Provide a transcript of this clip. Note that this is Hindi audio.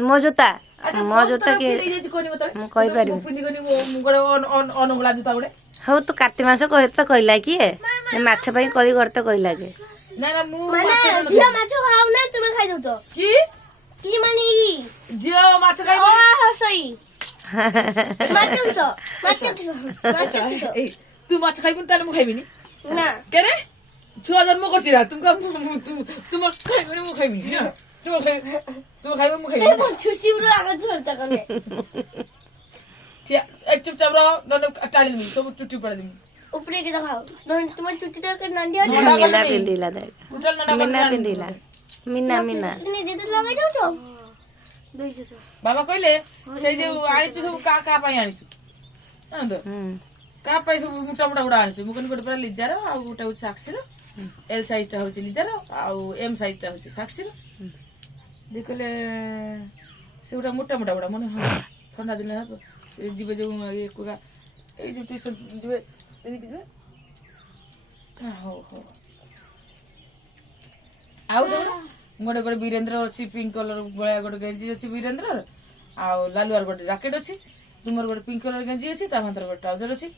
मो जोता के कहि पारि अनुगुला जूता गुड़े हौ तो कार्तिक मास कहि तो कहला कि माछ पई करी करते कहला कि ना ना मु झियो माछ खाऊ ना तुम खाइ दउ तो की माने जियो माछ खाइबो सही माछ तू माछ खाइबो ताले मु खाइबिनी ना के रे छुआ जन्म करछि रा तुमका तुम खाइबो मु खाइबिनी तुम खाइबो मु खाइबिनी ए छुची उरा आगा छोड़ता कने एक चुपचाप रहो नने टाली दी सब चुट्टी पड़ा दी ऊपर के खाओ तुम चुटी के नांडिया मीना पिंदिला दे उठल ना मीना पिंदिला मीना नहीं जेते लगाइ दउ तो 200 बाबा कहले से जे आनी छु सब का पाई आनी छु न का पाई सब मोटा मोटा गुडा आनी छु मुकन गोटे पूरा लिजार आ गोटे हो साक्षीर एल साइज ता होची लिजार आ एम साइज ता होची साक्षीर देखले से गुडा मोटा मोटा गुडा मन ठंडा दिन जीवे जो ये कोगा ए जो ट्यूशन जीवे हो आउ गोटे गोटे वीरेंद्र अच्छी पिंक कलर भलिया गोटे गेंजी अच्छी वीरेंद्र आउ लालुआर गोटे जैकेट अच्छी तुमर गोटे पिंक कलर गेंजी अच्छी ता मात्र गोटे ट्राउजर अच्छी